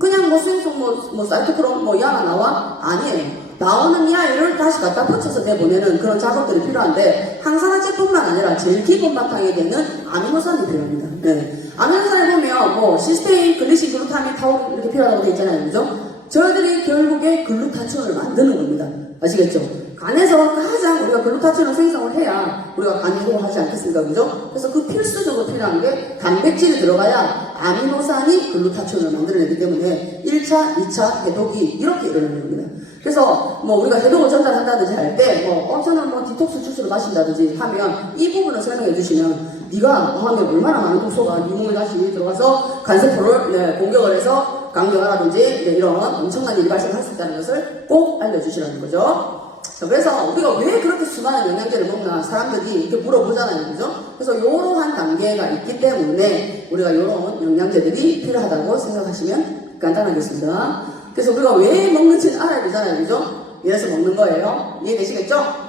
그냥 수용성 사이토크롬 이 아가 나와? 아니에요. 나오는 이 아이를 다시 갖다 붙여서 내보내는 그런 작업들이 필요한데 항산화제뿐만 아니라 제일 기본 바탕이 되는 아미노산이 필요합니다. 아미노산을 보면 시스테인, 글리신, 글루타민, 타우린 이렇게 필요하다고 되어 있잖아요. 그죠? 저희들이 결국에 글루타치온을 만드는 겁니다. 아시겠죠? 간에서 가장 우리가 글루타치온을 생성을 해야 우리가 간 이동을 하지 않겠습니까? 그죠? 그래서 그 필수적으로 필요한 게 단백질이 들어가야 아미노산이 글루타치온을 만들어내기 때문에 1차, 2차 해독이 이렇게 일어나는 겁니다. 그래서 뭐 우리가 해독을 전달한다든지 할 때 저는 뭐 디톡스 주스를 마신다든지 하면 이 부분을 설명해 주시면 네가 하면 얼마나 많은 독소가 네 몸에 다시 들어가서 간세포를 공격을 해서 강경화라든지 이런 엄청난 일이 발생할 수 있다는 것을 꼭 알려주시라는 거죠. 자, 그래서 우리가 왜 그렇게 수많은 영양제를 먹나 사람들이 이렇게 물어보잖아요. 그죠? 그래서 이러한 단계가 있기 때문에 우리가 이런 영양제들이 필요하다고 생각하시면 간단하겠습니다. 그래서 우리가 왜 먹는지는 알아야 되잖아요. 그죠? 이래서 먹는 거예요. 이해되시겠죠?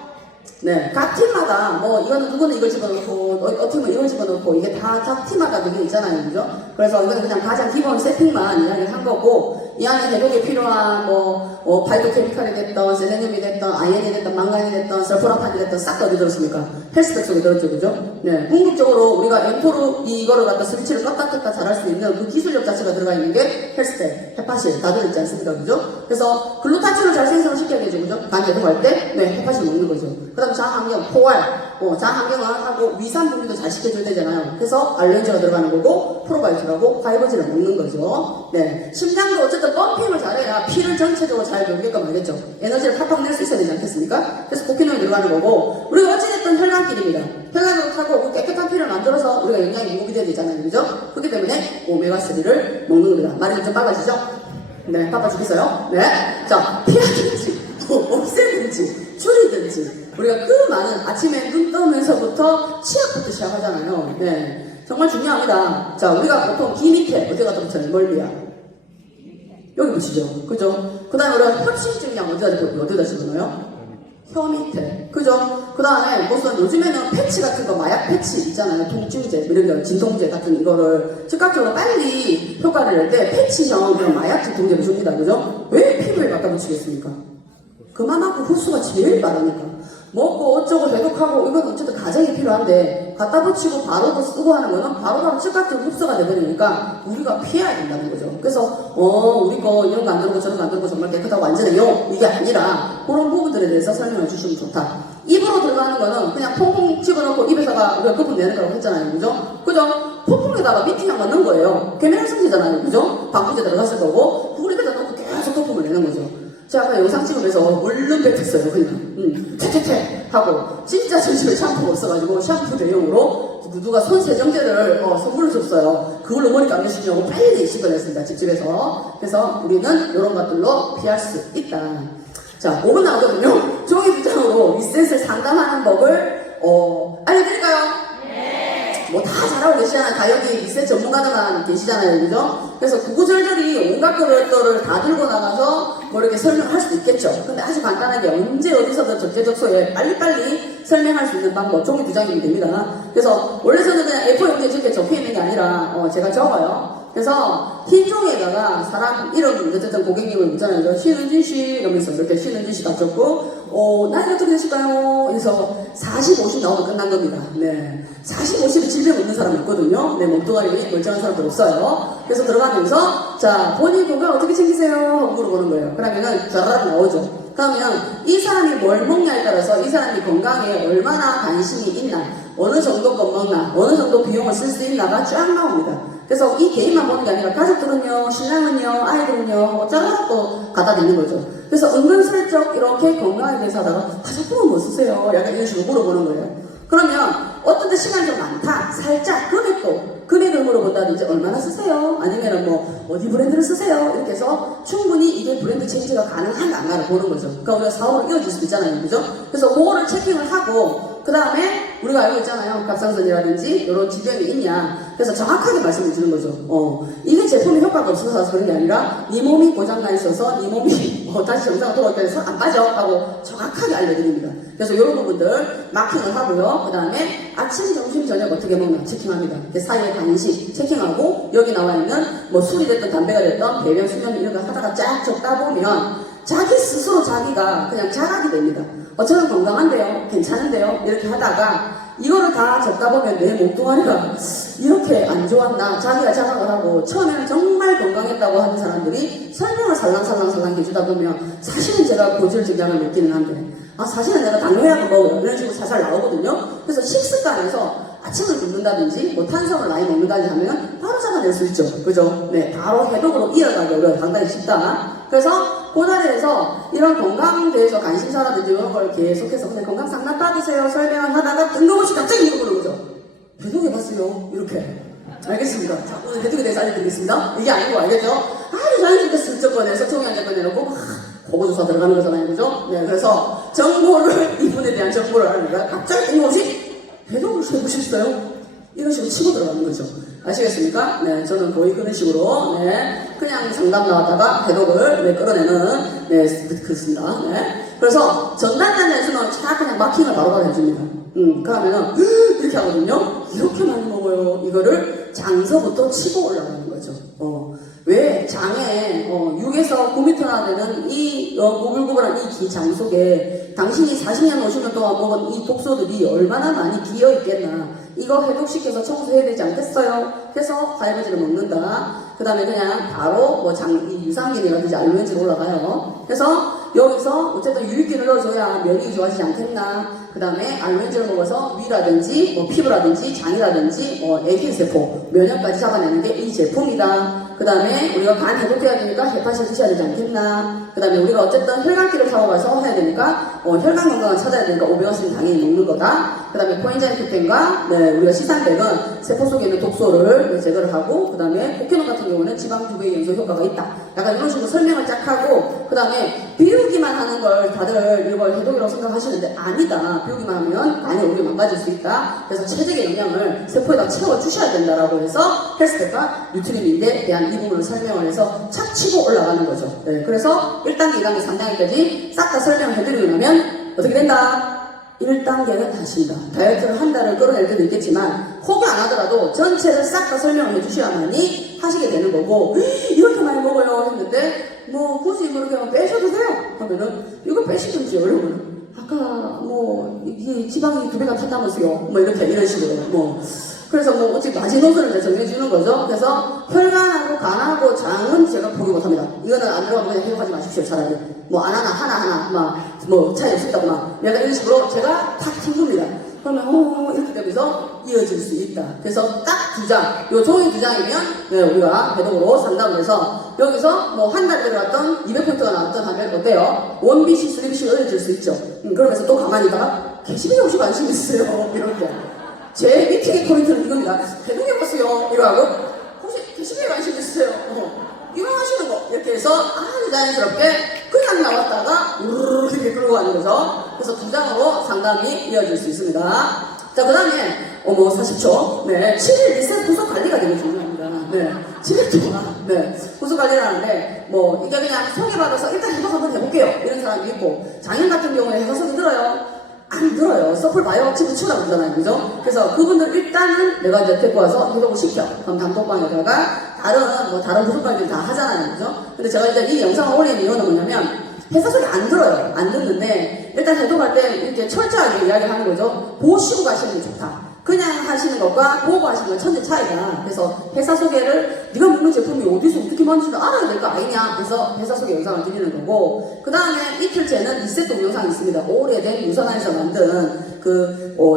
네, 각 팀마다 뭐 이거는 누구는 이걸 집어넣고 팀은 이걸 집어넣고 이게 다 각 팀마다 그게 있잖아요, 그죠? 그래서 이거는 그냥 가장 기본 세팅만 이야기를 한 거고 이 안에 해독에 필요한 파이토케미칼이 됐던 셀레늄이 됐던 아연이 됐던 망간이 됐던 설포라판이 됐던 싹 다 어디 들었습니까? 헬스백 속에 들었죠, 그죠? 네, 궁극적으로 우리가 엠포로 이거를 갖다 스위치를 껐다 켰다 잘할 수 있는 그 기술력 자체가 들어가 있는 게 헬스백, 헤파실 다 들어있지 않습니까, 그죠? 그래서 글루타치온을 잘 생성을 시켜야 되죠, 그죠? 간 해독할 때 헤파실 먹는 거죠. 그다음 장항경, 포활, 장항경을 하고 위산 분비도 잘 시켜줘야 되잖아요. 그래서 알렌즈가 들어가는 거고 프로바이오틱하고 파이버즈를 먹는 거죠. 네, 심장도 어쨌든 펌핑을 잘해야 피를 전체적으로 잘 돌게끔 하겠죠. 에너지를 팍팍 낼 수 있어야 되지 않겠습니까? 그래서 복기능이 들어가는 거고 우리가 어찌됐든 혈관길입니다. 혈관으로 타고 깨끗한 피를 만들어서 우리가 영양이 공급이 돼야 되잖아요, 그죠? 그렇기 때문에 오메가3를 먹는 겁니다. 말이 좀 빨라지죠? 네, 바빠지겠어요? 네, 자, 피하든지 없애든지 줄이든지 우리가 그 많은 아침에 눈 뜨면서부터 치약부터 시작하잖아요. 네, 정말 중요합니다. 자, 우리가 보통 귀 밑에 어디 갖다 붙여요? 멀미야. 여기 붙이죠. 그죠? 그 다음에 우리가 협심증량 어디다 집어넣어요? 혀 밑에. 그죠? 그 다음에 무슨 요즘에는 패치 같은 거, 마약 패치 있잖아요. 통증제, 이런 거, 진통제 같은 이거를 즉각적으로 빨리 효과를 낼 때 패치형 그런 마약 진통제를 줍니다. 그죠? 왜 피부에 갖다 붙이겠습니까? 그만큼 흡수가 제일 빠르니까. 먹고 어쩌고 해독하고 이건 어쨌든 가정이 필요한데 갖다 붙이고 바로 쓰고 하는 거는 바로바로 즉각적으로 흡수가 되버리니까 우리가 피해야 된다는 거죠. 그래서 우리 거 이런 거 안 들고 저런 거 안 들고 정말 깨끗하고 안전해요 이게 아니라 그런 부분들에 대해서 설명을 주시면 좋다. 입으로 들어가는 거는 그냥 퐁퐁 집어넣고 입에다가 우리가 거품 내는 거라고 했잖아요. 그죠? 퐁퐁에다가 미팅향만 넣은 거예요. 계면활성제잖아요. 그죠? 방부제 들어갔을 거고 그걸 입에다 넣고 계속 거품을 내는 거죠. 제가 아까 영상 찍으면서 얼른 뱉었어요. 그냥 퇴퇴퇴 하고 진짜 저집에 샴푸가 없어가지고 샴푸 대용으로 누가 손 세정제를 선물을 줬어요. 그걸로 머리 감으시려고 빨리 씻어냈습니다. 집에서. 그래서 우리는 이런 것들로 피할 수 있다. 자, 5분 나오거든요. 종이 2장으로 윗셋을 상담하는 법을 알려드릴까요? 뭐 다 잘하고 계시잖아요. 다 여기 리셋 전문가들만 계시잖아요. 그죠? 그래서 구구절절히 온갖 것들을 다 들고 나가서 뭐 이렇게 설명할 수도 있겠죠. 근데 아주 간단하게 언제 어디서든 적재적소에 빨리빨리 설명할 수 있는 방법 종이 2장이면 됩니다. 그래서 원래 저는 그냥 A4 용지에 저렇게 적혀있는 게 아니라 제가 적어요. 그래서 흰 종이에다가 사람 이름 어쨌든 고객님을 묻잖아요. 신은진 씨 이러면서 이렇게 신은진 씨 다 적고 나이가 어떻게 되실까요? 그래서 40, 50 나오면 끝난 겁니다. 네, 40, 50이 질병 없는 사람이 있거든요. 네, 몸뚱아리 멀쩡한 사람들 없어요. 그래서 들어가면서 자, 본인 건강 어떻게 챙기세요? 하고 물어보는 거예요. 그러면은 쫙 나오죠. 그러면 이 사람이 뭘 먹냐에 따라서 이 사람이 건강에 얼마나 관심이 있나, 어느 정도 것 먹나, 어느 정도 비용을 쓸 수 있나가 쫙 나옵니다. 그래서 이 개인만 보는 게 아니라 가족들은요, 신랑은요, 아이들은요, 짜르륵 또 갖다 대는 거죠. 그래서 은근슬쩍 이렇게 건강에 대해서 하다가 자꾸만 뭐 쓰세요? 약간 이런 식으로 물어보는 거예요. 그러면 어떤 데 시간이 좀 많다, 살짝 금액을 물어본다든지 얼마나 쓰세요? 아니면 뭐 어디 브랜드를 쓰세요? 이렇게 해서 충분히 이게 브랜드 체인지가 가능한가 안 가능한가 보는 거죠. 그러니까 우리가 사업을 이어질 수 있잖아요. 그죠? 그래서 그거를 체킹을 하고 그 다음에 우리가 알고 있잖아요. 갑상선이라든지 이런 질병이 있냐. 그래서 정확하게 말씀을 드리는 거죠. 이게 제품이 효과가 없어서 그런 게 아니라 네 몸이 고장나 있어서 네 몸이 다시 정상 돌아올 때서 안 빠져 하고 정확하게 알려드립니다. 그래서 이런 부분들 마킹을 하고요. 그 다음에 아침, 점심, 저녁 어떻게 먹나 체킹합니다. 그 사이에 간식 체킹하고 여기 나와 있는 뭐 술이 됐든 담배가 됐든 배변, 수면 이런 거 하다가 쫙 적다 보면 자기 스스로 자기가 그냥 자각이 됩니다. 저는 건강한데요, 괜찮은데요, 이렇게 하다가 이거를 다 적다 보면 내 몸뚱아리가 이렇게 안 좋았나 자기가 자각을 하고 처음에는 정말 건강했다고 하는 사람들이 설명을 살랑살랑 해주다 보면 사실은 제가 고지혈증량을 느끼는 한데 사실은 내가 당뇨약을 먹어요 이런 식으로 살살 나오거든요. 그래서 식습관에서 아침을 굶는다든지 뭐 탄수화물 많이 먹는다든지 하면 바로 잡아낼 수 있죠. 그죠? 네, 바로 해독으로 이어가기 어려워요. 상당히 쉽다. 그래서 그 자리에서 이런 건강에 대해서 관심사라든지 이런 걸 계속해서 그냥 건강 상담 받으세요 설명을 하다가 뜬금없이 갑자기 이거 보는 거죠. 해독해봤어요. 이렇게. 알겠습니다. 자, 오늘 해독에 대해서 알려드리겠습니다. 이게 아니고 알겠죠? 아주 자연스럽게 슬쩍 꺼내서 총이 한장 꺼내놓고 막 보고조사 들어가는 거잖아요. 그죠? 네, 그래서 정보를, 이분에 대한 정보를 알려니까 갑자기 뜬금없이 해독을 해보셨어요? 이런 식으로 치고 들어가는 거죠. 아시겠습니까? 네, 저는 거의 그런 식으로, 네, 그냥 상담 나왔다가 해독을, 네, 끌어내는, 네, 그렇습니다. 네. 그래서 전단단에서는 차 그냥 마킹을 바로바로 해줍니다. 그러면은, 이렇게 하거든요? 이렇게 많이 먹어요. 이거를 장서부터 치고 올라가는 거죠. 왜 장에, 6에서 9m나 되는 이, 구불구불한 이 기장 속에 당신이 40년, 50년 동안 먹은 이 독소들이 얼마나 많이 기어 있겠나. 이거 해독시켜서 청소해야 되지 않겠어요? 그래서 과일바지를 먹는다. 그 다음에 그냥 바로 뭐 이 유산균이라든지 알루엔진이 올라가요. 그래서 여기서 어쨌든 유익균을 넣어줘야 면역이 좋아지지 않겠나. 그 다음에 알루엔진을 먹어서 위라든지 뭐 피부라든지 장이라든지 애기세포 면역까지 잡아내는 게 이 제품이다. 그 다음에 우리가 간 해독해야 되니까 헤파신 드셔야 되지 않겠나. 그 다음에 우리가 어쨌든 혈관기를 타고 가서 해야 되니까 혈관 건강을 찾아야 되니까 오메가3는 당연히 먹는 거다. 그 다음에 코엔자임 Q10과 네, 우리가 시산백은 세포 속에 있는 독소를 네, 제거를 하고 그 다음에 코케논 같은 경우는 지방 두배 연소 효과가 있다. 약간 이런 식으로 설명을 쫙 하고 그 다음에 비우기만 하는 걸 다들 이걸 해독이라고 생각하시는데 아니다. 비우기만 하면 간이 오히려 망가질 수 있다. 그래서 최적의 영양을 세포에다 채워주셔야 된다라고 해서 헬스팩과 뉴트리민에 대한 이 부분을 설명을 해서 착 치고 올라가는 거죠. 네, 그래서 1단계, 2단계, 3단계까지 싹 다 설명을 해드리고 나면 어떻게 된다? 1단계는 다십니다. 다이어트를 한 달을 끌어낼 때도 있겠지만 혹은 안 하더라도 전체를 싹 다 설명을 해주셔야만이 하시게 되는 거고 이렇게 많이 먹어요 했는데 뭐 굳이 그렇게 하면 빼셔도 돼요 하면은 이거 빼시든지 여러분 아까 뭐 이게 지방이 2배가 탔다면서요 뭐 이렇게 이런 식으로 뭐 그래서 뭐 어찌 마지노선을 이제 정해주는 거죠. 그래서 혈관하고 간하고 장은 제가 포기 못합니다. 이거는 안 들어가면 그냥 해독하지 마십시오. 차라리 뭐 안 하나 막 뭐 차이 없었다고 막 약간 이런 식으로 제가 탁 튕깁니다. 그러면 이렇게 되면서 이어질 수 있다. 그래서 딱 2장, 요 종이 2장이면 네, 우리가 해독으로 상담을 해서 여기서 뭐 한 달 들어갔던 200포인트가 나왔던 하면 어때요? 1BC, 3BC 얻어질 수 있죠. 그러면서 또 가만히다가 개시비가 혹시 관심 있으세요? 이렇게. 제 미팅의 포인트는 이겁니다. 해독해보세요. 이거 하고, 혹시 게시물에 관심 있으세요? 이거 하시는 거. 이렇게 해서 아주 자연스럽게 그냥 나왔다가 우르르 이렇게 끌고 가는 거죠. 그래서 2장으로 상담이 이어질 수 있습니다. 자, 그 다음에, 40초. 네. 7일 리셋 구속 관리가 되게 중요합니다. 네. 7일 동안. 네. 구속 관리를 하는데, 뭐, 이게 그냥 소개받아서 일단 해독 한번 해볼게요. 이런 사람이 있고, 장인 같은 경우에 해서 소리 들어요. 안 들어요. 서플 바이오 집어치우라고 그러잖아요. 그죠? 그래서 그분들 일단은 내가 이제 데리고 와서 해독을 시켜. 그럼 단톡방에다가 다른 구독자들이 다 하잖아요. 그죠? 근데 제가 이제 이 영상을 올리는 이유는 뭐냐면 회사 소리 안 들어요. 안 듣는데 일단 해독할 때 이렇게 철저하게 이야기하는 거죠. 보시고 가시는 게 좋다. 그냥 하시는 것과 보고 하시는 건 천지 차이다. 그래서 회사 소개를 네가 먹는 제품이 어디서 어떻게 만드는지 알아야 될 거 아니냐. 그래서 회사 소개 영상을 드리는 거고 그 다음에 이틀째는 리셋 동영상이 있습니다. 오래된 유선안에서 만든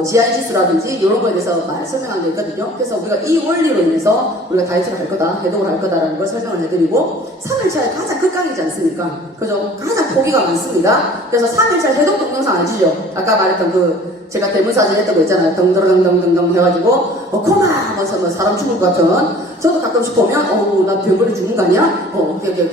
GI 지수라든지 이런 거에 대해서 설명한 게 있거든요. 그래서 우리가 이 원리로 인해서 우리가 다이어트를 할 거다, 해독을 할 거다라는 걸 설명을 해드리고 3일차에 가장 끝강이지 않습니까? 그죠? 가장 포기가 많습니다. 그래서 3일차 해독 동영상 아시죠? 아까 말했던 제가 대문사진 했던 거 있잖아요. 덩덩덩덩덩 해가지고 코마 하면서 뭐 사람 죽을 것 같은 저도 가끔씩 보면 나 병걸에 죽는 거 아니야?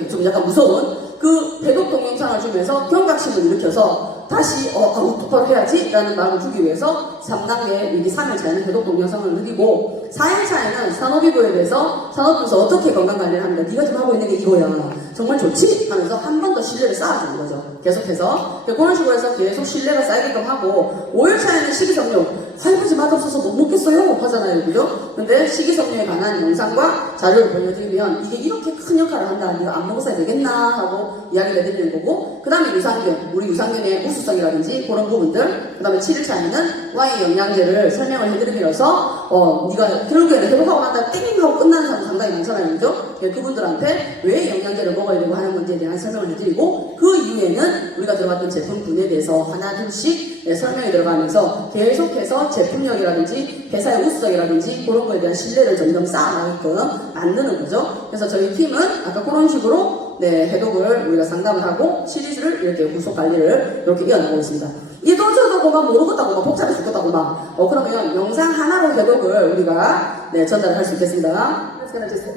좀 약간 무서운 그 해독 동영상을 주면서 경각심을 일으켜서 다시 똑바로 해야지 라는 마음을 주기 위해서 3단계 여기 3일차에는 해독 동영상을 느끼고 4일차에는 산업이부에 대해서 산업부에서 어떻게 건강관리를 합니다. 네가 지금 하고 있는 게 이거야. 정말 좋지? 하면서 한 번 더 신뢰를 쌓아주는 거죠. 계속해서 그런 식으로 해서 계속 신뢰가 쌓이게끔 하고 5일차에는 식이섬유 할아버지 맛없어서 못 먹겠어요 하잖아요. 그죠? 근데 식이섬유에 관한 영상과 자료를 보여드리면 이게 이렇게 큰 역할을 한다. 네가 안 먹었어야 되겠나 하고 이야기를 해드리는 거고 그 다음에 유산균 우리 유산균의 우수성이라든지 그런 부분들 그 다음에 7일차에는 Y 영양제를 설명을 해드리면서 네가 결국에는 해독하고 난 다음에 땡 하고 끝나는 사람 상당히 많잖아요. 그죠? 그분들한테 왜 영양제를 먹어야 먹어야 되고 하는 문제에 대한 설명을 해드리고, 그 이후에는 우리가 들어갔던 제품군에 대해서 하나 둘씩 설명이 들어가면서 계속해서 제품력이라든지 회사의 우수성이라든지 그런 거에 대한 신뢰를 점점 쌓아나가게끔 만드는 거죠. 그래서 저희 팀은 아까 그런 식으로 해독을 우리가 상담을 하고 시리즈를 이렇게 구속 관리를 이렇게 이어나가고 있습니다. 이도 저도 막 모르겠다고 막 복잡해 죽겠다고 막 그러면 영상 하나로 해독을 우리가 전달을 할 수 있겠습니다. It's gonna just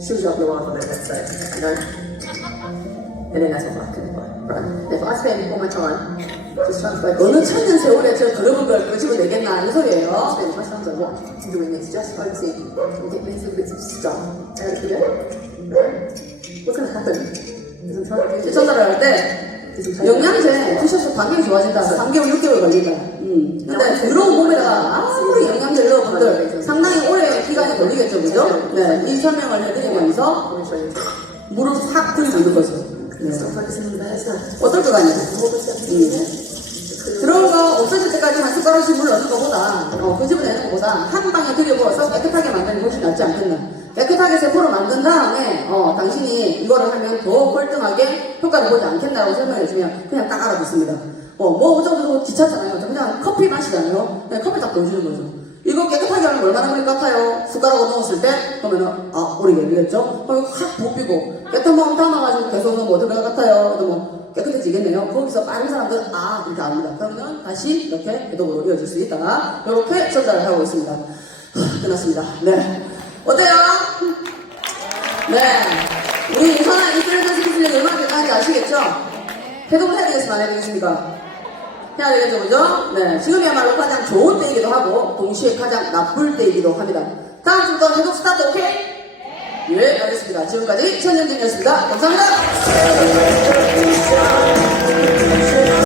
shoot you up your arm a bit, let's say, you know? And then that's what I can do. Right. If I spend all my time just translating, 어느 천년 세월에 저 들어본 걸 끄집어내겠나 이 소리예요. spend my times I watch doing this, just focusing on getting these little bits of stuff out of the video. What's gonna happen is I'm trying to do this. 전달을 할 때 영양제 드셔서 반응이 좋아진다. 3개월, 6개월 걸린다. 근데 들어온 몸에다가 아무리 영양제를 넣어본들 상당히 오래 기간이 걸리겠죠, 그죠? 네, 이 설명을 해드리면서 Let me show you. 물을 확 들고 있는 거죠. 네. Stop focusing on the bad stuff. 어떨 것 같냐? All the stuff you do. 들어온 거 없어질 때까지 한 숟가락씩 물 넣는 것보다 끄집어내는 것보다 한 방에 들여부어서 깨끗하게 만드는 것이 낫지 않겠나. 깨끗하게 세포를 만든 다음에 당신이 이거를 하면 더 꼴등하게 효과를 보지 않겠나라고 설명해주면 그냥 딱 알아듣습니다. 뭐 어쩌고 귀찮잖아요. 그냥 커피 마시잖아요. 그냥 커피 딱 넣어주는 거죠. 이거 깨끗하게 하면 얼마나 걸릴 것 같아요? 숟가락으로 넣었을 때 그러면은 오래 걸리겠죠? 그럼 확 부비고 깨끗한 마음 담아가지고 계속 넣으면 어떨 것 같아요? 그러면 깨끗해지겠네요. 거기서 빠른 사람들은 이렇게 압니다. 그러면 다시 이렇게 해독으로 이어질 수 있다. 이렇게 전달을 하고 있습니다. 끝났습니다. 네. 어때요? 네. 우리 유선한 인플루언서 스킬이 얼마나 대단한지 아시겠죠? 해독을 해야 되겠습니까? 안 해야 되겠습니까? 해야 되겠죠, 그죠? 네. 지금이야말로 가장 좋은 때이기도 하고, 동시에 가장 나쁠 때이기도 합니다. 다음 주부터 해독 스타트, 오케이? 예, 알겠습니다. 지금까지 천연진이었습니다. 감사합니다.